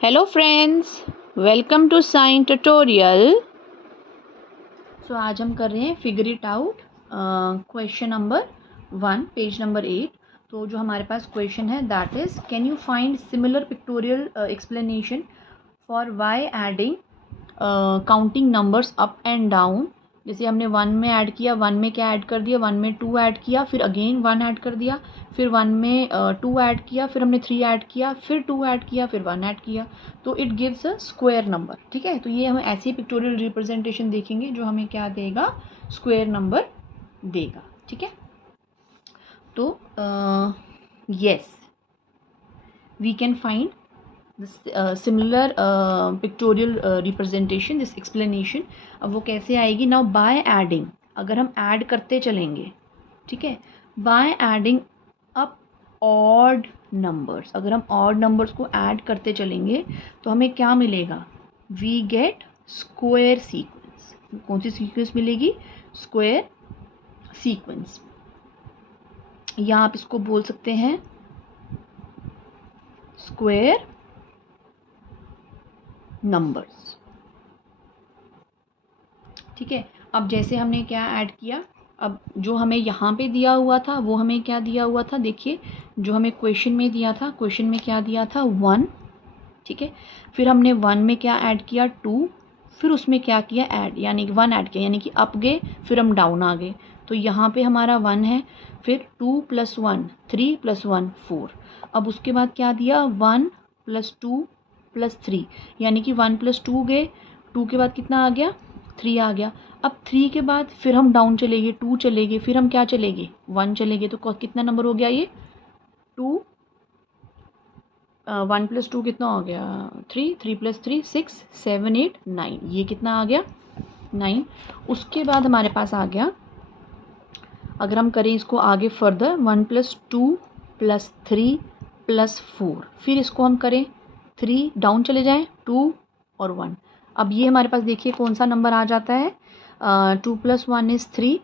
Hello friends, welcome to sign tutorial. So आज हम कर रहे हैं figure it out question number 1 page number 8। तो जो हमारे पास क्वेश्चन है that is can you find similar pictorial explanation for why adding counting numbers up and down. जैसे हमने 1 में ऐड किया, 1 में क्या ऐड कर दिया, 1 में 2 ऐड किया, फिर अगेन 1 ऐड कर दिया, फिर 1 में 2 ऐड किया, फिर हमने 3 ऐड किया, फिर 2 ऐड किया, फिर 1 ऐड किया, तो it gives a square number. ठीक है, तो ये हम ऐसी पिक्टोरियल रिप्रेजेंटेशन देखेंगे जो हमें क्या देगा, स्क्वायर नंबर देगा। ठीक है, तो yes we can find similar pictorial representation, this explanation। अब वो कैसे आएगी, नाउ बाय एडिंग, अगर हम ऐड करते चलेंगे, ठीक है, by adding up odd numbers, अगर हम ऑड नंबर्स को ऐड करते चलेंगे तो हमें क्या मिलेगा, वी गेट स्क्वायर सीक्वेंस। कौन सी सीक्वेंस मिलेगी, स्क्वायर सीक्वेंस, या आप इसको बोल सकते हैं स्क्वायर नंबर्स। ठीक है, अब जैसे हमने क्या ऐड किया, अब जो हमें यहाँ पे दिया हुआ था वो हमें क्या दिया हुआ था, देखिए जो हमें क्वेश्चन में दिया था, क्वेश्चन में क्या दिया था 1। ठीक है, फिर हमने 1 में क्या ऐड किया 2, फिर उसमें क्या किया ऐड, यानी कि 1 ऐड किया, यानी कि अप गए फिर हम डाउन आ गए। तो यहाँ पे हमारा 1 है, फिर 2 + 1 3 + 1 4। अब उसके बाद क्या दिया 1 + 2 + 3, यानी कि 1 + 2 गए, 2 के बाद कितना आ गया 3 आ गया। अब 3 के बाद फिर हम डाउन चले गए, 2 चले गए, फिर हम क्या चले गए 1 चले गए, तो कितना नंबर हो गया ये 2। 1 + 2 कितना हो गया 3, 3 + 3 6 7 8 9, ये कितना आ गया 9। उसके बाद हमारे पास आ गया, अगर हम करें इसको आगे फर्दर, 1 + 2 + 3 + 4, फिर इसको हम करें 3 डाउन चले जाएं 2 और 1। अब ये हमारे पास देखिए कौन सा नंबर आ जाता है, 2 + 1 = 3,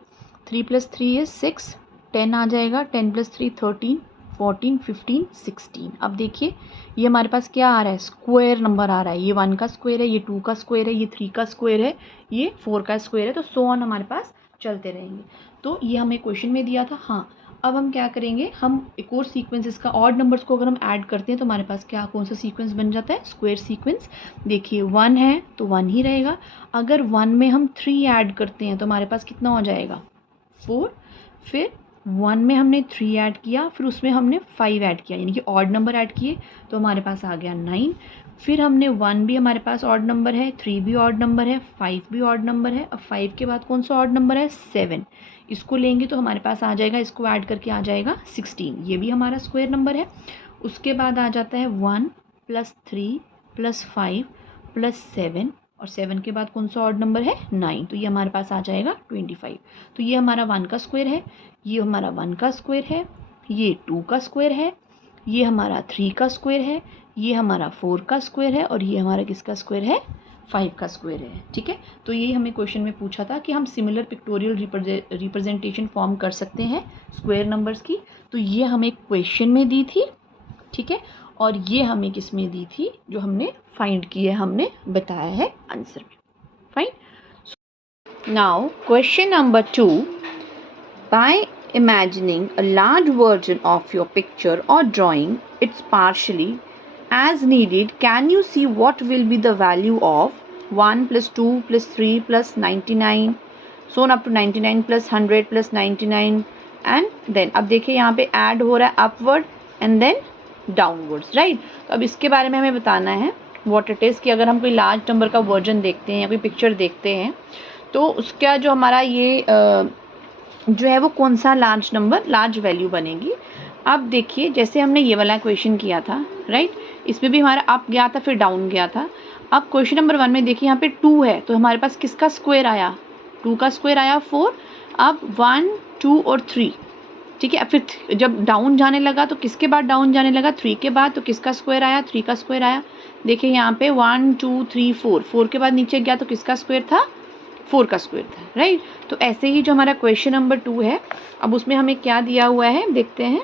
3 + 3 = 6, 10 आ जाएगा, 10 + 3 13 14 15 16। अब देखिए ये हमारे पास क्या आ रहा है, स्क्वायर नंबर आ रहा है, ये 1 का स्क्वायर है, ये 2 का स्क्वायर है, ये 3 का स्क्वायर है, ये 4 का स्क्वायर है, तो सो ऑन हमारे पास चलते रहेंगे। तो ये हमें क्वेश्चन में दिया था। हाँ, अब हम क्या करेंगे, हम एक और सीक्वेंस इसका, ऑड नंबर्स को अगर हम ऐड करते हैं तो हमारे पास क्या कौन सा सीक्वेंस बन जाता है, स्क्वायर सीक्वेंस। देखिए 1 है तो 1 ही रहेगा, अगर 1 में हम 3 ऐड करते हैं तो हमारे पास कितना हो जाएगा 4, फिर 1 में हमने 3 ऐड किया, फिर उसमें हमने 5 ऐड किया, यानी कि ऑड नंबर ऐड किए, तो हमारे पास आ गया 9। फिर हमने 1 भी हमारे पास ऑड नंबर है, 3 भी ऑड नंबर है, 5 भी ऑड नंबर है, अब 5 के बाद कौन सा ऑड नंबर है 7, इसको लेंगे तो हमारे पास आ जाएगा, इसको ऐड करके आ जाएगा 16, ये भी हमारा स्क्वायर नंबर है। उसके बाद आ जाता है 1 + 3 + 5 + 7, और 7 के बाद कौन सा ऑड नंबर है 9, तो ये हमारे पास आ जाएगा 25। तो ये हमारा 1 का स्क्वायर है, ये हमारा 1 का स्क्वायर है, ये 2 का स्क्वायर है, ये हमारा 3 का स्क्वायर है, ये हमारा 4 का स्क्वायर है, और ये हमारा किसका स्क्वायर है 5 का स्क्वायर है। ठीक है, तो यही हमें क्वेश्चन में पूछा था कि हम सिमिलर पिक्टोरियल रिप्रेजेंटेशन फॉर्म कर सकते हैं स्क्वायर नंबर्स की, तो ये हमें क्वेश्चन में दी थी। ठीक है, और ये हमें किस में दी थी, जो हमने फाइंड की है, हमने बताया है आंसर में। Fine. Now question number 2, by imagining a large version of your picture or drawing it's partially as needed, can you see what will be the value of 1 + 2 + 3 + 99 so on up to 99 + 100 + 99 and then। अब देखिए यहाँ पे add हो रहा है upward and then downwards, right. तो अब इसके बारे में हमें बताना है व्हाट इट इज़, कि अगर हम कोई लार्ज नंबर का वर्जन देखते हैं या कोई पिक्चर देखते हैं तो उसका जो हमारा ये जो है वो कौन सा लार्ज नंबर, लार्ज वैल्यू बनेगी। अब देखिए जैसे हमने ये वाला क्वेश्चन किया था, राइट, इसमें भी हमारा अप गया था फिर डाउन गया था। अब क्वेश्चन नंबर 1 में देखिए यहाँ पे 2 है, तो हमारे पास किसका स्क्वायर आया, 2 का स्क्वायर आया 4। अब 1 2 और 3, ठीक है, फिर जब डाउन जाने लगा तो किसके बाद डाउन जाने लगा 3 के बाद, तो किसका स्क्वायर आया 3 का स्क्वायर आया। देखिए यहाँ पे 1 2 3 4, 4 के बाद नीचे गया तो किसका स्क्वायर था 4 का स्क्वायर था, राइट। तो ऐसे ही जो हमारा क्वेश्चन नंबर 2 है, अब उसमें हमें क्या दिया हुआ है देखते हैं।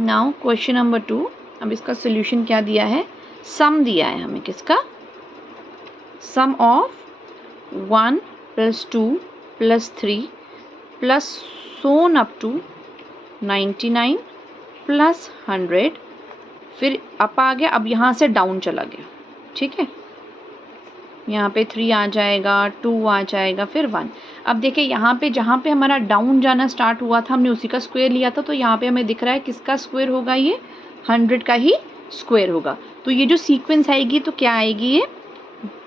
नाउ क्वेश्चन नंबर 2, अब इसका सोल्यूशन क्या दिया है, सम दिया है हमें किसका, sum of 1 + 2 + 3 plus so on up to 99 plus 100, फिर अप आ गया, अब यहाँ से डाउन चला गया, ठीक है। यहाँ पे 3 आ जाएगा, 2 आ जाएगा, फिर 1। अब देखिए यहाँ पे जहाँ पे हमारा डाउन जाना स्टार्ट हुआ था हमने उसी का स्क्वायर लिया था, तो यहाँ पे हमें दिख रहा है किसका स्क्वायर होगा, ये 100 का ही स्क्वायर होगा। तो ये जो सीक्वेंस आएगी तो क्या आएगी, ये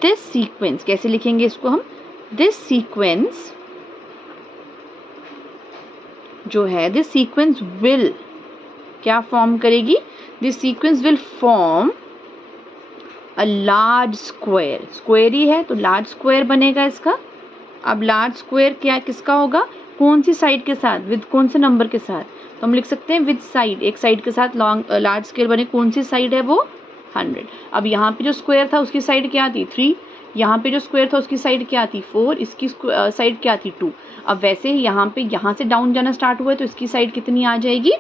दिस सीक्वेंस, कैसे लिखेंगे इसको हम, दिस सीक्वेंस जो है, दिस सीक्वेंस विल क्या फॉर्म करेगी, this sequence will form a large square, square ही है तो लार्ज स्क्वायर बनेगा इसका। अब लार्ज स्क्वायर क्या किसका होगा, कौन सी साइड के साथ, विद कौन से नंबर के साथ, तो हम लिख सकते हैं विद साइड, एक साइड के साथ लार्ज स्क्वायर बने, कौन सी साइड है वो 100। अब यहाँ पे जो स्क्वायर था उसकी साइड क्या थी 3, यहाँ पे जो स्क्वायर था उसकी साइड क्या थी 4, इसकी साइड क्या थी 2। अब वैसे ही यहाँ पे यहाँ से डाउन जाना स्टार्ट हुआ है तो इसकी साइड कितनी आ जाएगी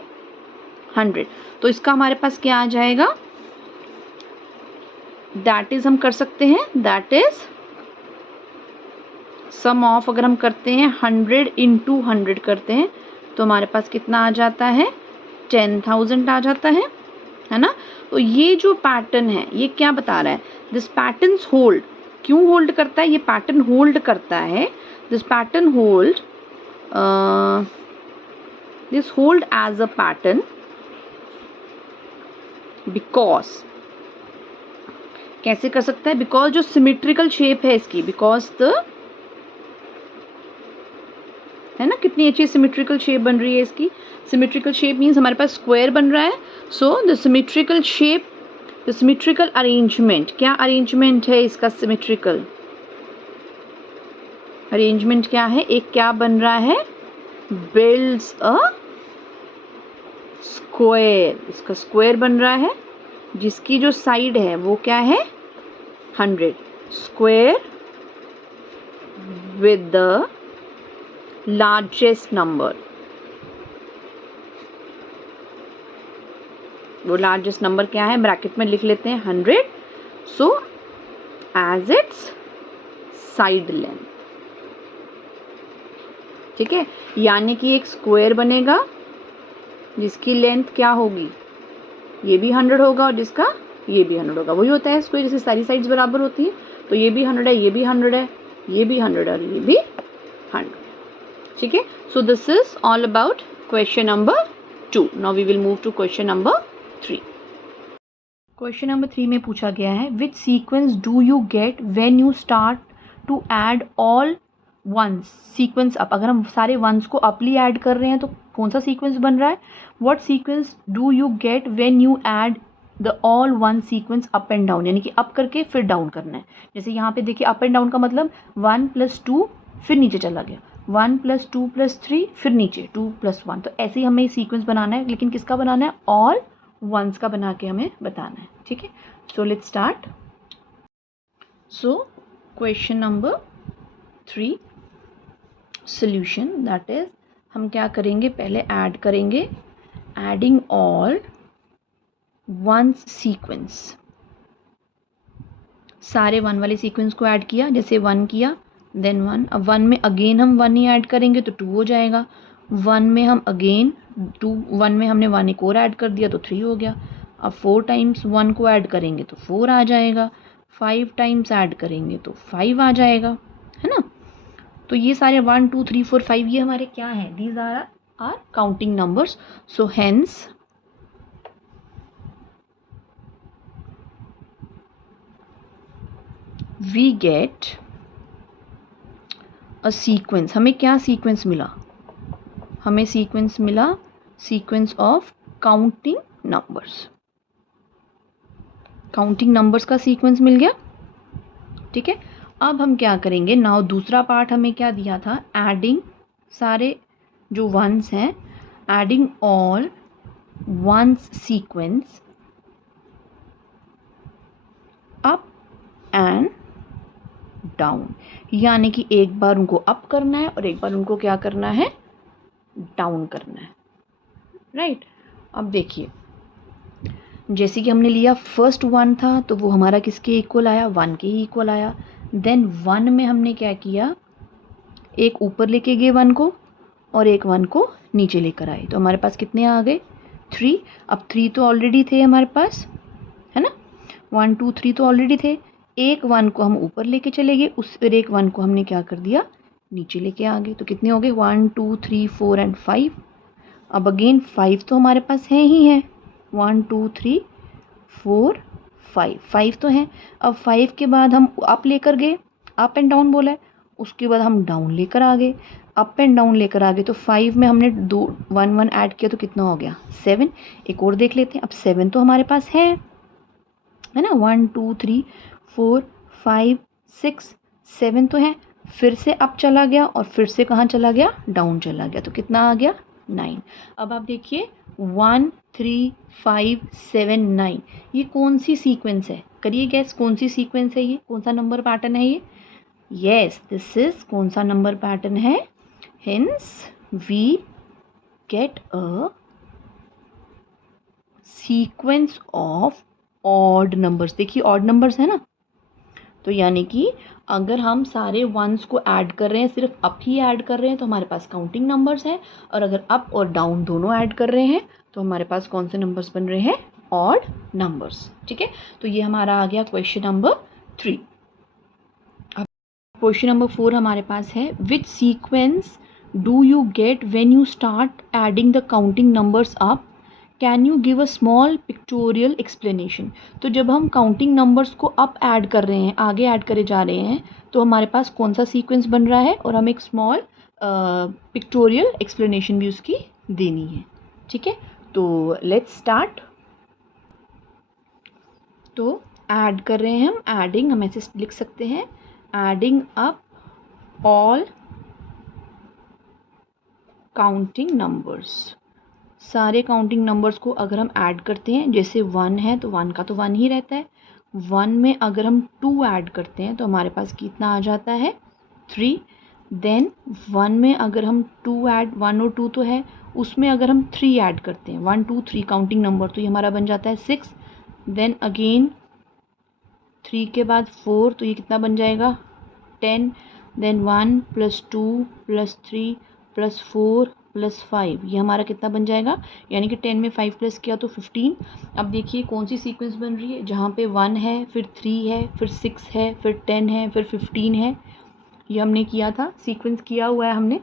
100, तो इसका हमारे पास क्या आ जाएगा, दैट इज हम कर सकते हैं, दैट इज सम ऑफ, अगर हम करते हैं 100 × 100 करते हैं तो हमारे पास कितना आ जाता है 10,000 आ जाता है ना। तो ये जो पैटर्न है ये क्या बता रहा है, दिस पैटर्न्स होल्ड, क्यों होल्ड करता है, ये पैटर्न होल्ड करता है, this pattern hold, this hold as a pattern because, कैसे कर सकता है, बिकॉज जो सिमेट्रिकल शेप है इसकी, बिकॉज द, है ना, कितनी अच्छी सिमेट्रिकल शेप बन रही है इसकी, सिमेट्रिकल शेप मीन्स हमारे पास स्क्वायर बन रहा है, so the symmetrical shape, the symmetrical arrangement, क्या अरेंजमेंट है इसका, सिमेट्रिकल अरेंजमेंट क्या है, एक क्या बन रहा है, बिल्ड्स अ स्क्वायर, इसका स्क्वायर बन रहा है जिसकी जो साइड है वो क्या है 100, square with the largest number, वो लार्जेस्ट नंबर क्या है, ब्रैकेट में लिख लेते हैं 100, so as it's side length, ठीक है। यानी कि एक स्क्वायर बनेगा जिसकी लेंथ क्या होगी, ये भी 100 होगा और जिसका ये भी 100 होगा, वही होता है स्क्वायर जैसे सारी साइड्स बराबर होती है, तो ये भी 100 है, ये भी 100 है, ये भी 100 है और ये भी 100, ठीक है। So this is all about question number 2। Now we will move to question number 3। Question number 3 में पूछा गया है, which sequence do you get when you start to add all ones sequence up, अगर हम सारे वंस को अपली add कर रहे हैं तो कौन सा सीक्वेंस बन रहा है, what sequence do you get when you add the all one sequence up and down, यानी कि अप करके फिर डाउन करना है। जैसे यहाँ पे देखिए अप एंड डाउन का मतलब 1 + 2 फिर नीचे चला गया, 1 + 2 + 3 फिर नीचे 2 + 1, तो ऐसे ही हमें सीक्वेंस बनाना है, लेकिन किसका बनाना है, ऑल वंस का बना के हमें बताना है, ठीक है। So let's start. So question number 3 solution, that is हम क्या करेंगे, पहले ऐड करेंगे, एडिंग ऑल वंस सीक्वेंस, सारे 1 वाले सीक्वेंस को ऐड किया, जैसे 1 किया देन 1, अब 1 में अगेन हम 1 ही ऐड करेंगे तो 2 हो जाएगा, 1 में हम अगेन 2, 1 में हमने 1 एक और ऐड कर दिया तो 3 हो गया, अब 4 टाइम्स 1 को ऐड करेंगे तो 4 आ जाएगा, 5 टाइम्स ऐड करेंगे तो 5 आ जाएगा, है ना। तो ये सारे 1 2 3 4 5 ये हमारे क्या हैं, these are counting numbers, so hence we get a sequence, हमें क्या सीक्वेंस मिला, हमें सीक्वेंस मिला sequence of counting numbers, counting numbers का सीक्वेंस मिल गया, ठीक है। अब हम क्या करेंगे, नाउ दूसरा पार्ट हमें क्या दिया था, एडिंग सारे जो वंस हैं, adding all ones sequence up and down, यानी कि एक बार उनको अप करना है और एक बार उनको क्या करना है, डाउन करना है, राइट। अब देखिए जैसे कि हमने लिया फर्स्ट 1 था तो वो हमारा किसके इक्वल आया, 1 के ही इक्वल आया। देन 1 में हमने क्या किया, एक ऊपर लेके गए 1 को और एक 1 को नीचे लेकर आए, तो हमारे पास कितने आ गए, 3। अब 3 तो ऑलरेडी थे हमारे पास, है ना, 1 2 3 तो ऑलरेडी थे। एक 1 को हम ऊपर लेके चले गए, उस फिर एक 1 को हमने क्या कर दिया, नीचे लेके आ गए। तो कितने हो गए, 1 2 3 4 एंड 5। अब अगेन 5 तो हमारे पास है ही है, 1 2 3 4 5, 5 तो हैं। अब 5 के बाद हम अप लेकर गए, अप एंड डाउन बोला है, उसके बाद हम डाउन लेकर आ गए, अप एंड डाउन लेकर आ गए। तो 5 में हमने 2 1 1 ऐड किया तो कितना हो गया, 7। एक और देख लेते हैं, अब 7 तो हमारे पास है ना, 1 2 3 4 5 6 7 तो है। फिर से अप चला गया और फिर से कहाँ चला गया, डाउन चला गया, तो कितना आ गया, 9। अब आप देखिए 1 3 5 7 9, ये कौन सी सीक्वेंस है, करिए गैस, कौन सी सीक्वेंस है ये, कौन सा नंबर पैटर्न है ये, यस दिस इज कौन सा नंबर पैटर्न है, hence we get a sequence of odd numbers. देखिए ऑड नंबर्स है ना, तो यानी कि अगर हम सारे वंस को ऐड कर रहे हैं, सिर्फ अप ही ऐड कर रहे हैं तो हमारे पास काउंटिंग नंबर्स हैं, और अगर अप और डाउन दोनों ऐड कर रहे हैं तो हमारे पास कौन से नंबर्स बन रहे हैं, ऑड नंबर्स। ठीक है, तो ये हमारा आ गया क्वेश्चन नंबर 3। अब क्वेश्चन नंबर 4 हमारे पास है, which sequence do you get when you start adding the counting numbers up, can you give a small pictorial explanation. तो जब हम काउंटिंग नंबर्स को अप ऐड कर रहे हैं, आगे ऐड करे जा रहे हैं, तो हमारे पास कौन सा सीक्वेंस बन रहा है, और हमें एक स्मॉल पिक्टोरियल एक्सप्लेनेशन भी उसकी देनी है। ठीक है, तो लेट्स स्टार्ट। तो ऐड कर रहे हैं हम, एडिंग, हम ऐसे लिख सकते हैं, adding up all counting numbers. सारे काउंटिंग नंबर्स को अगर हम ऐड करते हैं, जैसे 1 है तो 1 का तो 1 ही रहता है, 1 में अगर हम 2 ऐड करते हैं तो हमारे पास कितना आ जाता है, 3। देन 1 में अगर हम 2 ऐड, 1 और 2 तो है, उसमें अगर हम 3 ऐड करते हैं, 1 2 3 काउंटिंग नंबर, तो ये हमारा बन जाता है 6। देन अगेन 3 के बाद 4, तो ये कितना बन जाएगा, 10। देन 1 + 2 + 3 + 4 + 5, ये हमारा कितना बन जाएगा, यानी कि 10 में 5 प्लस किया तो 15। अब देखिए कौन सी सीक्वेंस बन रही है, जहाँ पे 1 है, फिर 3 है, फिर 6 है, फिर 10 है, फिर 15 है, ये हमने किया था, सीक्वेंस किया हुआ है हमने।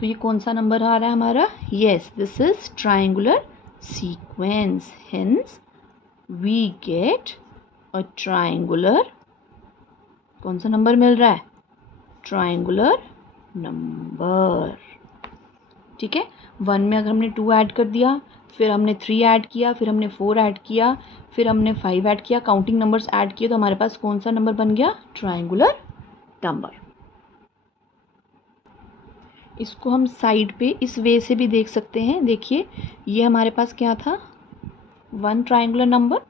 तो ये कौन सा नंबर आ रहा है हमारा, yes this is triangular sequence, hence we get a triangular, कौन सा नंबर मिल रहा है, ट्रायंगुलर नंबर। ठीक है, 1 में अगर हमने 2 ऐड कर दिया, फिर हमने 3 ऐड किया, फिर हमने 4 ऐड किया, फिर हमने 5 ऐड किया, काउंटिंग नंबर्स ऐड किए, तो हमारे पास कौन सा नंबर बन गया, ट्रायंगुलर नंबर। इसको हम साइड पे इस वे से भी देख सकते हैं, देखिए ये हमारे पास क्या था, 1 ट्रायंगुलर नंबर,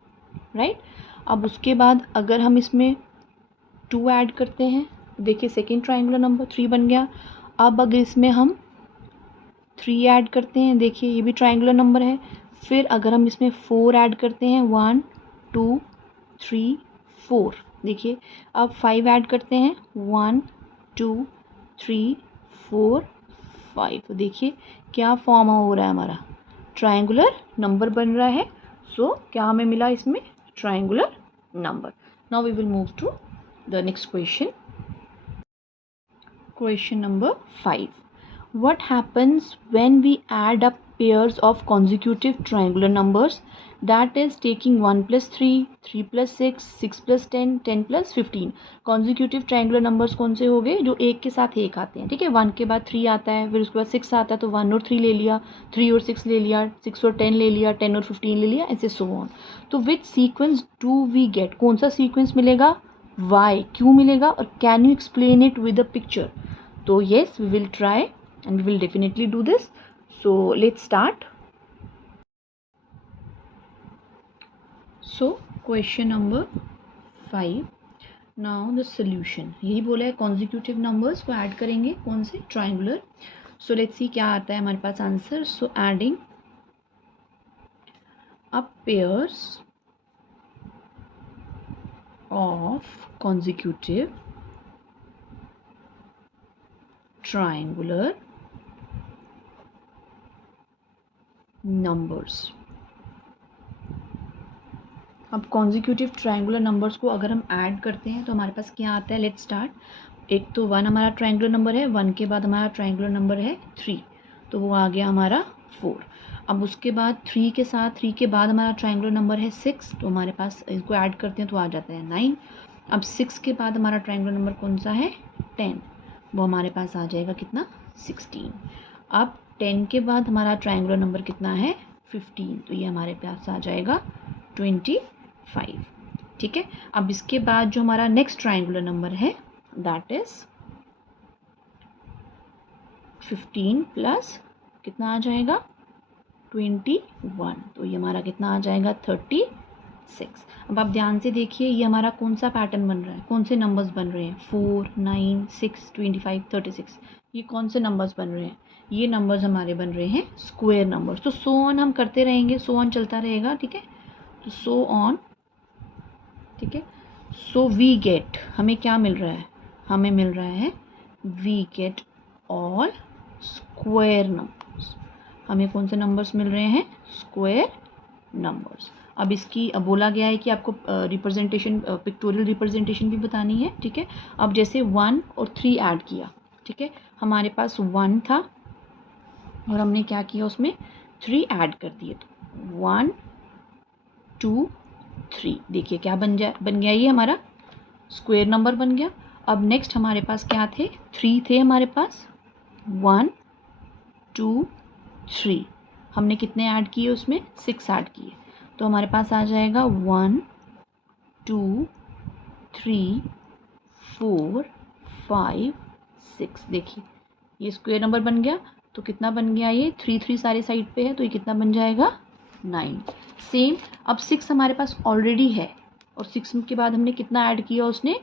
राइट। अब उसके बाद अगर हम इसमें 2 ऐड करते हैं, देखिए सेकेंड ट्रायंगुलर नंबर 3 बन गया। अब अगर इसमें हम 3 ऐड करते हैं, देखिए ये भी ट्रायंगुलर नंबर है। फिर अगर हम इसमें 4 ऐड करते हैं, 1 2 3 4, देखिए अब 5 ऐड करते हैं, 1 2 3 4 5, तो देखिए क्या फॉर्म हो रहा है हमारा, ट्रायंगुलर नंबर बन रहा है। सो क्या हमें मिला इसमें, triangular number. Now we will move to the next question, question number 5। What happens when we add up pairs of consecutive triangular numbers, that is taking 1 + 3, 3 + 6, 6 + 10, 10 + 15। consecutive triangular numbers कौन से हो गए, जो एक के साथ एक आते हैं। ठीक है, 1 के बाद 3 आता है, फिर उसके बाद 6 आता है, तो 1 और 3 ले लिया, 3 और 6 ले लिया, 6 और 10 ले लिया, 10 और 15 ले लिया, ऐसे सो ऑन। तो which sequence do we get, कौन सा सीक्वेंस मिलेगा, वाई, क्यों मिलेगा, और can you explain it with a picture. तो yes we will try and we will definitely do this. So let's start. So question number 5, now the solution, यही बोला है consecutive numbers को ऐड करेंगे, कौन से, triangular। So let's see क्या आता है हमारे पास आंसर। So adding अब pairs of consecutive triangular numbers। अब कॉन्जिक्यूटिव ट्रायंगुलर नंबर्स को अगर हम ऐड करते हैं तो हमारे पास क्या आता है, लेट्स स्टार्ट। एक तो 1 हमारा ट्रायंगुलर नंबर है, 1 के बाद हमारा ट्रायंगुलर नंबर है 3, तो वो आ गया हमारा 4। अब उसके बाद 3 के साथ 3 के बाद हमारा ट्रायंगुलर नंबर है 6, तो हमारे पास इसको ऐड करते हैं तो आ जाता है 9। अब 6 के बाद हमारा ट्रायंगुलर नंबर कौन सा है, 10, वो हमारे पास आ जाएगा कितना, 16। अब 10 के बाद हमारा ट्रायंगुलर नंबर कितना है, 15, तो ये हमारे पास आ जाएगा 25। ठीक है। अब इसके बाद जो हमारा नेक्स्ट ट्रायंगुलर नंबर है दैट इज 15 प्लस कितना आ जाएगा, 21, तो ये हमारा कितना आ जाएगा, 36। अब आप ध्यान से देखिए ये हमारा कौन सा पैटर्न बन रहा है, कौन से नंबर्स बन रहे हैं, 4, 9, 6, 25, 36, ये कौन से नंबर्स बन रहे हैं, ये नंबर्स हमारे बन रहे हैं स्क्वायर नंबर्स। तो सो ऑन हम करते रहेंगे, सो ऑन चलता रहेगा, ठीक है। तो सो ऑन, ठीक है। सो वी गेट, हमें क्या मिल रहा है, हमें मिल रहा है we get all square numbers. हमें कौन से नंबर्स मिल रहे हैं, स्क्वायर नंबर्स। अब इसकी बोला गया है कि आपको रिप्रेजेंटेशन, पिक्टोरियल रिप्रेजेंटेशन भी बतानी है, ठीक है। अब जैसे 1 और 3 ऐड किया, ठीक है, हमारे पास 1 था और हमने क्या किया उसमें 3 ऐड कर दिए, तो 1 2 3, देखिए क्या बन गया, ये हमारा स्क्वायर नंबर बन गया। अब नेक्स्ट हमारे पास क्या थे, 3 थे हमारे पास, 1 2 3, हमने कितने ऐड किए उसमें, 6 ऐड किए, तो हमारे पास आ जाएगा 1 2 3 4 5 6। देखिए ये स्क्वायर नंबर बन गया, तो कितना बन गया, ये 3 3 सारे साइड पे है, तो ये कितना बन जाएगा, 9। सेम, अब 6 हमारे पास ऑलरेडी है और 6 के बाद हमने कितना ऐड किया, उसमें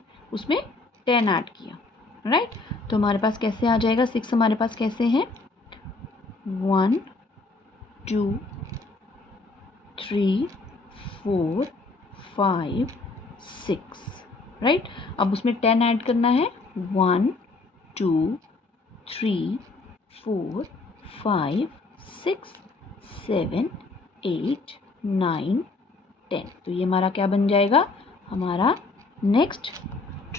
10 ऐड किया, राइट। तो हमारे पास कैसे आ जाएगा, 6 हमारे पास कैसे हैं, 1 2 3 4 5 6, राइट। अब उसमें 10 ऐड करना है, 1 2 3 4 5 6 7 8 9 10, तो ये हमारा क्या बन जाएगा, हमारा नेक्स्ट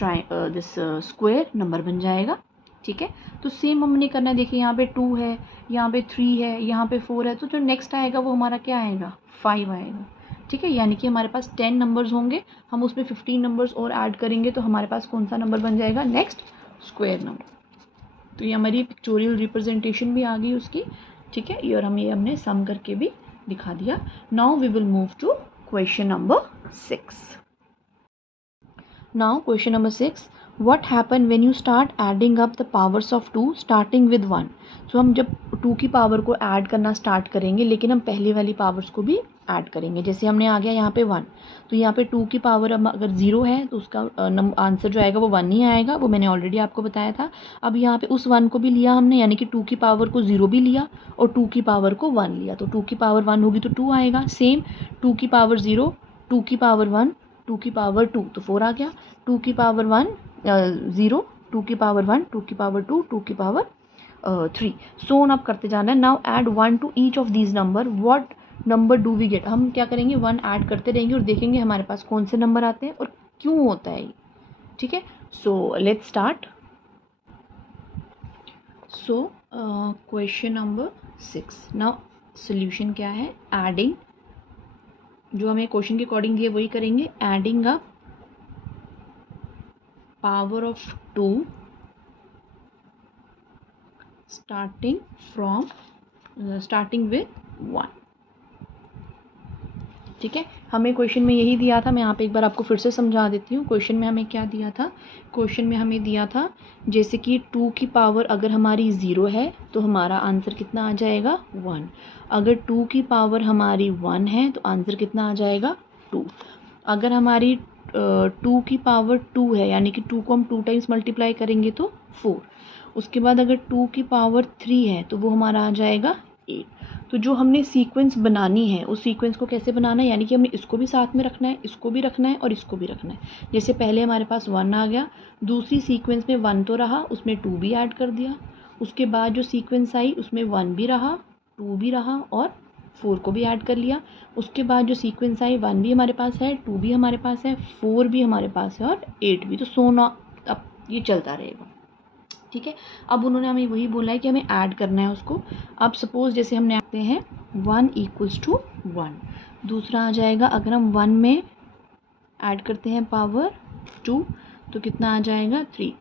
दिस स्क्वायर नंबर बन जाएगा, ठीक है। तो सेम हमने करना है, देखिए यहाँ पे 2 है, यहाँ पे 3 है, यहाँ पे 4 है, तो जो नेक्स्ट आएगा वो हमारा क्या आएगा, 5 आएगा, ठीक है। यानी कि हमारे पास 10 नंबर्स होंगे, हम उसमें 15 नंबर्स और ऐड करेंगे तो हमारे पास कौन सा नंबर बन जाएगा, नेक्स्ट स्क्वायर नंबर। तो ये हमारी पिक्टोरियल रिप्रेजेंटेशन भी आ गई उसकी, ठीक है। और हमने सम करके भी दिखा दिया। Now we will move to question number 6। Now question number 6, what happen when you start adding up the powers of 2 starting with 1? So हम जब 2 की पावर को ऐड करना स्टार्ट करेंगे, लेकिन हम पहले वाली पावर्स को भी ऐड करेंगे। जैसे हमने आ गया यहाँ पे 1, तो यहाँ पे 2 की पावर अगर 0 है तो उसका आंसर जो आएगा वो 1 ही आएगा, वो मैंने ऑलरेडी आपको बताया था। अब यहाँ पे उस 1 को भी लिया हमने, यानी कि 2 की पावर को 0 भी लिया और 2 की पावर को 1 लिया, तो 2 की पावर 1 होगी तो 2 आएगा। सेम 2 की पावर 0, 2 की पावर 1, 2 की पावर 2, तो 4 आ गया। 2 की पावर 1 0, 2 की पावर 1, 2 की पावर 2, 2 की पावर 3, सो ऑन आप करते जाना है। Now add 1 to each of these number, what number do we get. हम क्या करेंगे, 1 ऐड करते रहेंगे और देखेंगे हमारे पास कौन से नंबर आते हैं और क्यों होता है ये, ठीक है। So let's start. So question number 6, now solution क्या है, एडिंग, जो हमें क्वेश्चन के अकॉर्डिंग दिए वही करेंगे। Adding up power of 2 starting with 1, ठीक है। हमें क्वेश्चन में यही दिया था, मैं यहाँ पे एक बार आपको फिर से समझा देती हूँ। क्वेश्चन में हमें क्या दिया था, क्वेश्चन में हमें दिया था जैसे कि 2 की पावर अगर हमारी 0 है तो हमारा आंसर कितना आ जाएगा, 1। अगर 2 की पावर हमारी 1 है तो आंसर कितना आ जाएगा, 2। अगर हमारी 2 की पावर 2 है, यानी कि 2 को हम 2 टाइम्स मल्टीप्लाई करेंगे तो 4। उसके बाद अगर 2 की पावर 3 है तो वो हमारा आ जाएगा 8। तो जो हमने सीक्वेंस बनानी है उस सीक्वेंस को कैसे बनाना है, यानी कि हमने इसको भी साथ में रखना है, इसको भी रखना है और इसको भी रखना है। जैसे पहले हमारे पास 1 आ गया, दूसरी सीक्वेंस में 1 तो रहा, उसमें 2 भी ऐड कर दिया। उसके बाद जो सीक्वेंस आई उसमें 1 भी रहा, 2 भी रहा और 4 को भी ऐड कर लिया। उसके बाद जो सीक्वेंस आई 1 भी हमारे पास है, 2 भी हमारे पास है, 4 भी हमारे पास है और 8 भी। तो सोना अब ये चलता रहेगा, ठीक है। अब उन्होंने हमें वही बोला है कि हमें ऐड करना है उसको। अब सपोज़ जैसे हमने आते हैं 1 = 1, दूसरा आ जाएगा अगर हम 1 में ऐड करते हैं पावर 2 तो कितना आ जाएगा 3।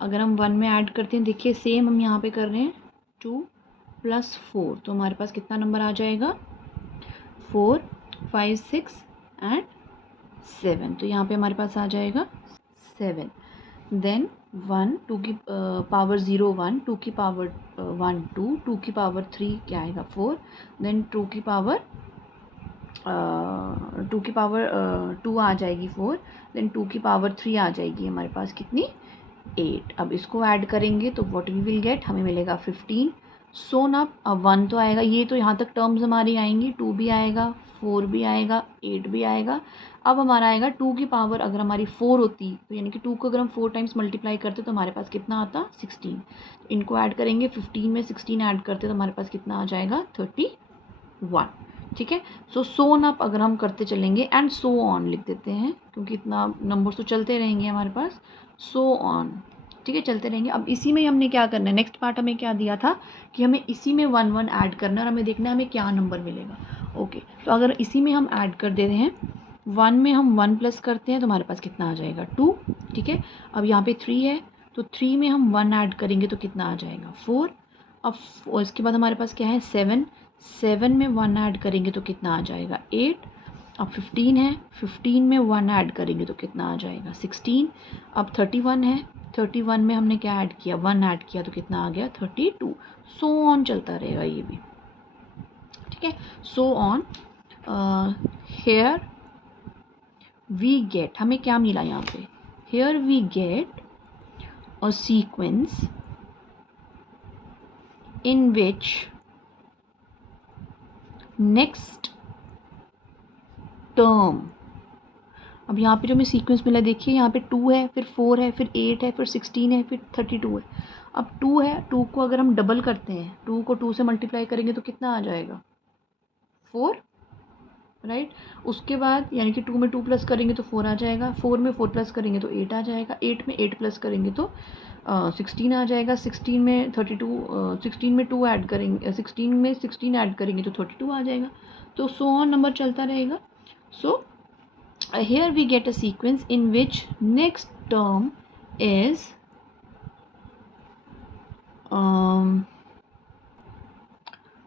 अगर हम 1 में ऐड करते हैं, देखिए सेम हम यहाँ पे कर रहे हैं 2 + 4, तो हमारे पास कितना नंबर आ जाएगा 4, 5, 6 एंड 7। तो यहाँ पे हमारे पास आ जाएगा 7। देन 1 2 की पावर 0 1, 2 की पावर 1 2, 2 की पावर 3 क्या आएगा 4, देन 2 की पावर 2 आ जाएगी 4, देन 2 की पावर 3 आ जाएगी हमारे पास कितनी 8। अब इसको ऐड करेंगे तो व्हाट वी विल गेट, हमें मिलेगा 15। सो ना अब 1 तो आएगा, ये तो यहाँ तक टर्म्स हमारी आएंगी, 2 भी आएगा, 4 भी आएगा, 8 भी आएगा। अब हमारा आएगा 2 की पावर अगर हमारी 4 होती तो यानी कि 2 को अगर हम 4 टाइम्स मल्टीप्लाई करते तो हमारे पास कितना आता 16। तो इनको ऐड करेंगे, 15 में 16 ऐड करते तो हमारे पास कितना आ जाएगा 31, ठीक है। सो अप अगर हम करते चलेंगे एंड सो ऑन लिख देते हैं क्योंकि इतना नंबर्स तो चलते रहेंगे हमारे पास, सो ऑन, ठीक है, चलते रहेंगे। अब इसी में हमने क्या करना है, नेक्स्ट पार्ट हमें क्या दिया था कि हमें इसी में 1 1 ऐड करना है और हमें देखना है हमें क्या नंबर मिलेगा। ओके, तो अगर इसी में हम ऐड कर देते हैं 1 में हम 1 प्लस करते हैं तो हमारे पास कितना आ जाएगा 2, ठीक है। अब यहाँ पे 3 है तो 3 में हम 1 ऐड करेंगे तो कितना आ जाएगा 4। अब इसके बाद हमारे पास क्या है 7 में 1 ऐड करेंगे तो कितना आ जाएगा 8। अब 15 है, 15 में 1 ऐड करेंगे तो कितना आ जाएगा 16। अब 31 है, 31 में हमने क्या ऐड किया 1 ऐड किया तो कितना आ गया 32। सो ऑन चलता रहेगा ये भी, ठीक है। So on here we get, हमें क्या मिला यहाँ पे, here we get a sequence in which next term. अब यहाँ पे जो हमें सीक्वेंस मिला देखिए यहाँ पे 2 है, फिर 4 है, फिर 8 है, फिर 16 है, फिर 32 है। अब 2 है, 2 को अगर हम डबल करते हैं, 2 को 2 से मल्टीप्लाई करेंगे तो कितना आ जाएगा 4, राइट। उसके बाद यानी कि 2 में 2 प्लस करेंगे तो 4 आ जाएगा, 4 में 4 प्लस करेंगे तो 8 आ जाएगा, 8 में 8 प्लस करेंगे तो 16 आ जाएगा, 16 में 32 16 में 2 ऐड करेंगे, 16 में 16 ऐड करेंगे तो 32 आ जाएगा। तो सो ऑन नंबर चलता रहेगा। सो here we get a sequence in which next term is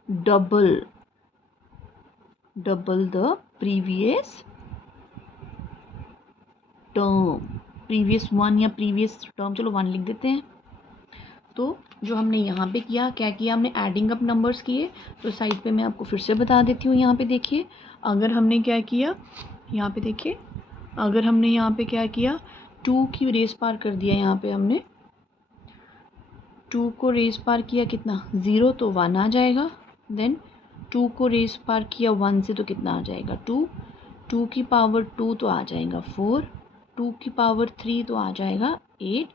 double the previous term, previous one या previous term, चलो 1 लिख देते हैं। तो जो हमने यहाँ पे किया, क्या किया हमने एडिंग अप नंबर्स किए। तो साइड पे मैं आपको फिर से बता देती हूँ, यहाँ पे देखिए अगर हमने क्या किया, यहाँ पे देखिए अगर हमने यहाँ पे क्या किया 2 की रेस पार कर दिया, यहाँ पे हमने 2 को रेस पार किया कितना 0 तो 1 आ जाएगा, देन 2 को रेस पार किया 1 से तो कितना आ जाएगा 2, 2 की पावर 2 तो आ जाएगा 4, 2 की पावर 3 तो आ जाएगा 8,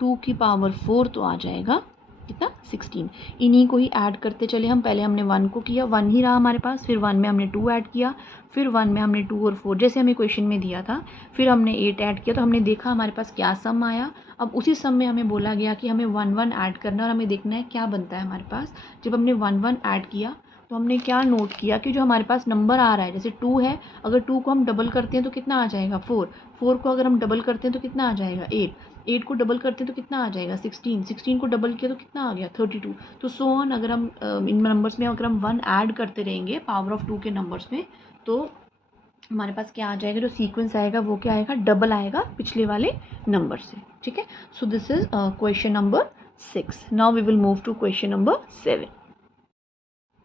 2 की पावर 4 तो आ जाएगा कितना 16। इन्हीं को ही ऐड करते चले हम, पहले हमने 1 को किया 1 ही रहा हमारे पास, फिर 1 में हमने 2 ऐड किया, फिर 1 में हमने 2 और 4 जैसे हमें क्वेश्चन में दिया था, फिर हमने 8 ऐड किया। तो हमने देखा हमारे पास क्या सम आया। अब उसी सम में हमें बोला गया कि हमें 1 1 ऐड करना और हमें देखना है क्या बनता है हमारे पास। जब हमने 1 1 ऐड किया तो हमने क्या नोट किया कि जो हमारे पास नंबर आ रहा है, जैसे 2 है, अगर 2 को हम डबल करते हैं तो कितना आ जाएगा 4, 4 को अगर हम डबल करते हैं तो कितना आ जाएगा 8, 8 को डबल करते हैं तो कितना आ जाएगा 16, 16 को डबल किया तो कितना आ गया 32। तो सो ऑन अगर हम इन नंबर्स में अगर हम 1 ऐड करते रहेंगे पावर ऑफ 2 के नंबर्स में तो हमारे पास क्या आ जाएगा, जो सीक्वेंस आएगा वो क्या आएगा, डबल आएगा पिछले वाले नंबर से, ठीक है। So this is question number 6। Now we will move to question number 7।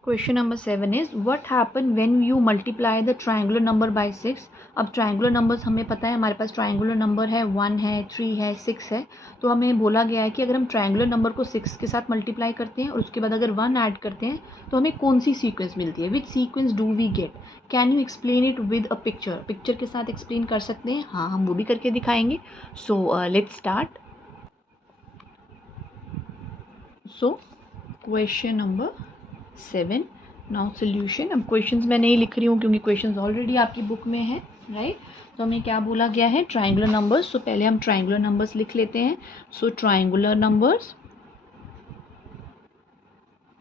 Question number 7 is what happen when you multiply the triangular number by 6। अब ट्रायंगुलर नंबर्स हमें पता है, हमारे पास ट्रायंगुलर नंबर है 1 है, 3 है, 6 है। तो हमें बोला गया है कि अगर हम ट्रायंगुलर नंबर को 6 के साथ मल्टीप्लाई करते हैं और उसके बाद अगर 1 ऐड करते हैं तो हमें कौन सी सीक्वेंस मिलती है, which sequence do we get. Can you explain it with a picture. Picture के साथ एक्सप्लेन कर सकते हैं, हाँ हम वो भी करके दिखाएंगे। So let's start. So question number 7 now solution. अब क्वेश्चंस मैं नहीं लिख रही हूँ क्योंकि क्वेश्चंस ऑलरेडी आपकी बुक में है, राइट। तो हमें क्या बोला गया है, ट्रायंगुलर नंबर्स। सो पहले हम ट्रायंगुलर नंबर्स लिख लेते हैं। सो ट्रायंगुलर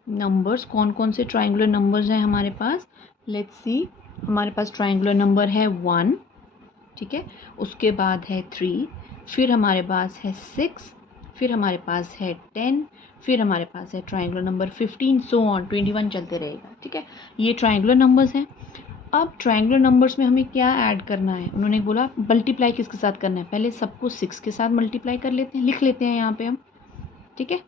नंबर्स कौन कौन से ट्रायंगुलर नंबर्स हैं हमारे पास, लेट्स सी। हमारे पास ट्रायंगुलर नंबर है 1, ठीक है, उसके बाद है 3, फिर हमारे पास है 6, फिर हमारे पास है 10, फिर हमारे पास है ट्रायंगुलर नंबर 15, सो ऑन 21 चलते रहेगा, ठीक है। ये ट्रायंगुलर नंबर्स हैं। अब ट्रायंगुलर नंबर्स में हमें क्या ऐड करना है, उन्होंने बोला मल्टीप्लाई किसके साथ करना है। पहले सबको 6 के साथ मल्टीप्लाई कर लेते हैं, लिख लेते हैं यहाँ पे हम, ठीक है।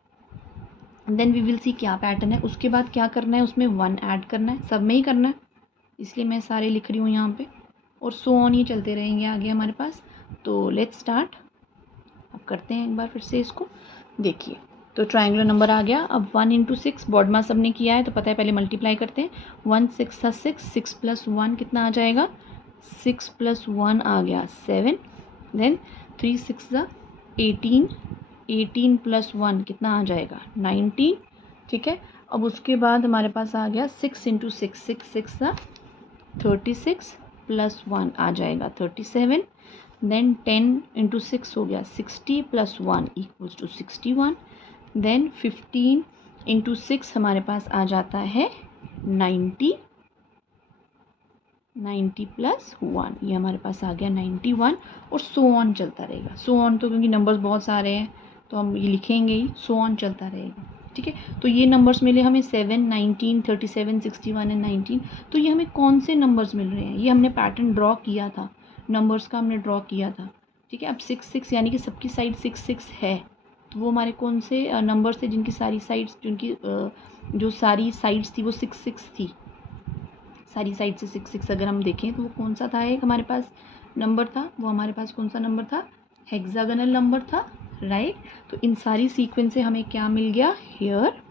देन वी विल सी क्या पैटर्न है। उसके बाद क्या करना है, उसमें 1 ऐड करना है, सब में ही करना है, इसलिए मैं सारे लिख रही हूँ यहाँ पे। और सो ऑन ये चलते रहेंगे आगे हमारे पास। तो लेट्स स्टार्ट। अब करते हैं एक बार फिर से इसको, देखिए। तो ट्रायंगुलर नंबर आ गया। अब 1 इंटू 6 बॉड मास सबने किया है तो पता है, पहले मल्टीप्लाई करते हैं। 1 6 था 6, 6 प्लस 1 कितना आ जाएगा, 6 प्लस 1 आ गया 7। देन 3 6 ज़ा 18, 18 प्लस 1 कितना आ जाएगा 19, ठीक है। अब उसके बाद हमारे पास आ गया 6 इंटू 6, 6 6 ज़ा 36 प्लस 1 आ जाएगा 37। देन 10 इंटू 6 हो गया 60 plus 1 equals to 61। Then 15 into 6 हमारे पास आ जाता है 90, 90 प्लस 1 ये हमारे पास आ गया 91। और सो ऑन चलता रहेगा। सो ऑन तो क्योंकि नंबर्स बहुत सारे हैं तो हम ये लिखेंगे ही, सो ऑन चलता रहेगा, ठीक है। तो ये नंबर्स मिले हमें 7, 19, 37, 61 एंड 19। तो ये हमें कौन से नंबर्स मिल रहे हैं, ये हमने पैटर्न ड्रॉ किया था, नंबर्स का हमने ड्रॉ किया था, ठीक है। अब 6 6 यानी कि सबकी साइड 6 6 है, तो वो हमारे कौन से नंबर्स थे जिनकी सारी साइड्स, जिनकी जो सारी साइड्स थी वो 6 6 थी। सारी साइड से 6 6 अगर हम देखें तो वो कौन सा था, एक हमारे पास नंबर था, वो हमारे पास कौन सा नंबर था, हेक्सागोनल नंबर था, राइट। तो इन सारी सीक्वेंस से हमें क्या मिल गया, here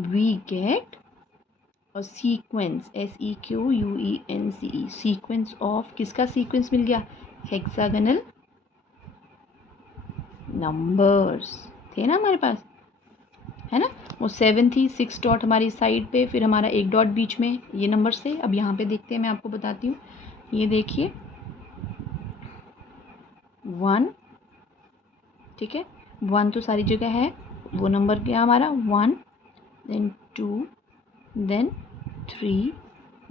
we get a sequence, SEQUENCE, sequence of, किसका सीक्वेंस मिल गया, हेक्सागोनल नंबर्स थे ना हमारे पास, है ना। वो 7 थी, 6 डॉट हमारी साइड पे, फिर हमारा एक डॉट बीच में, ये नंबर से। अब यहाँ पे देखते हैं, मैं आपको बताती हूँ, ये देखिए 1, ठीक है, 1 तो सारी जगह है, वो नंबर क्या हमारा 1, then 2, then 3,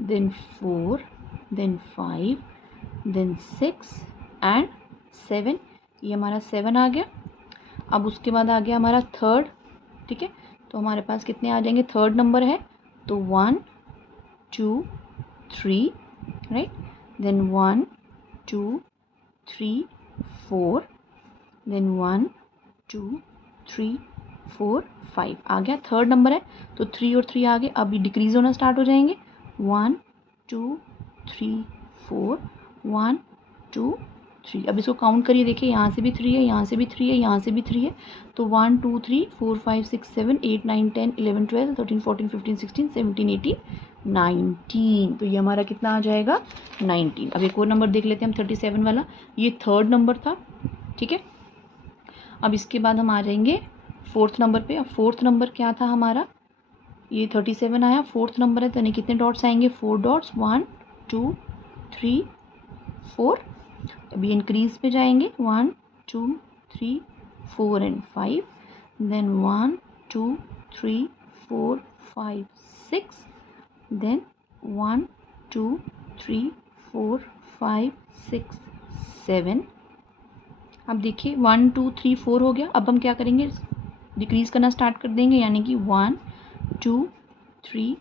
then 4, then 5, then 6 and 7, ये हमारा 7 आ गया। अब उसके बाद आ गया हमारा थर्ड, ठीक है। तो हमारे पास कितने आ जाएंगे, थर्ड नंबर है तो 1 2 3, राइट। देन 1 2 3 4, देन 1 2 3 4 5 आ गया, थर्ड नंबर है तो 3 और 3 आ गए। अभी डिक्रीज होना स्टार्ट हो जाएंगे, 1 2 3 4, 1 2 3। अब इसको काउंट करिए, देखिए यहाँ से भी 3 है, यहाँ से भी 3 है, यहाँ से भी 3 है, तो 1 2 3 4 5 6 7 8 9 10 11 12 13 14 15 16 17 18 19। तो ये हमारा कितना आ जाएगा 19। अब एक और नंबर देख लेते हैं हम, 37 वाला, ये थर्ड नंबर था, ठीक है। अब इसके बाद हम आ जाएंगे फोर्थ नंबर पे। अब फोर्थ नंबर क्या था हमारा, ये 37 आया, फोर्थ नंबर है तो यानी कितने डॉट्स आएंगे, 4 डॉट्स, 1 2 3 4। अभी इंक्रीज पे जाएंगे, 1 2 3 4 एंड 5, देन 1 2 3 4 5 6, देन 1 2 3 4 5 6 7। अब देखिए 1 2 3 4 हो गया। अब हम क्या करेंगे, डिक्रीज़ करना स्टार्ट कर देंगे, यानी कि 1 2 3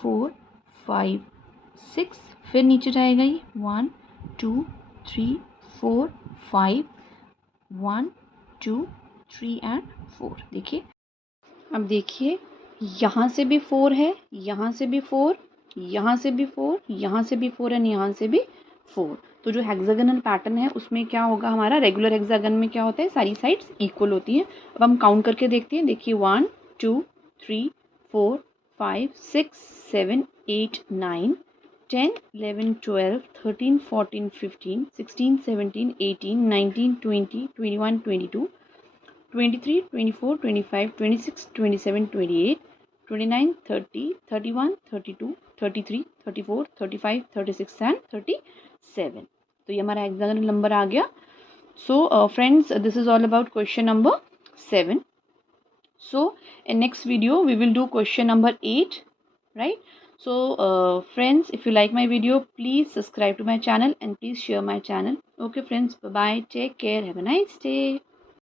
4 5 6, फिर नीचे जाएगा ये 1 2 3 4 5 1 2 3 एंड 4। देखिए, अब देखिए यहाँ से भी 4 है, यहाँ से भी 4, यहाँ से भी 4, यहाँ से भी 4 एंड यहाँ से भी 4। तो जो हेक्सागोनल पैटर्न है उसमें क्या होगा, हमारा रेगुलर हेक्सागन में क्या होता है, सारी साइड्स इक्वल होती हैं। अब हम काउंट करके देखते हैं। देखिए 1 2 3 4 5 6 7 8 9 10 11 12 13 14 15 16 17 18 19 20 21 22 23 24 25 26 27 28 29 30 31 32 33 34 35 36 एंड 37। तो ये हमारा हेक्सागोनल नंबर आ गया। So friends, this is all about question number 7. So in next video we will do question number 8, right? So friends, if you like my video, please subscribe to my channel and please share my channel. Okay friends, bye bye, take care, have a nice day.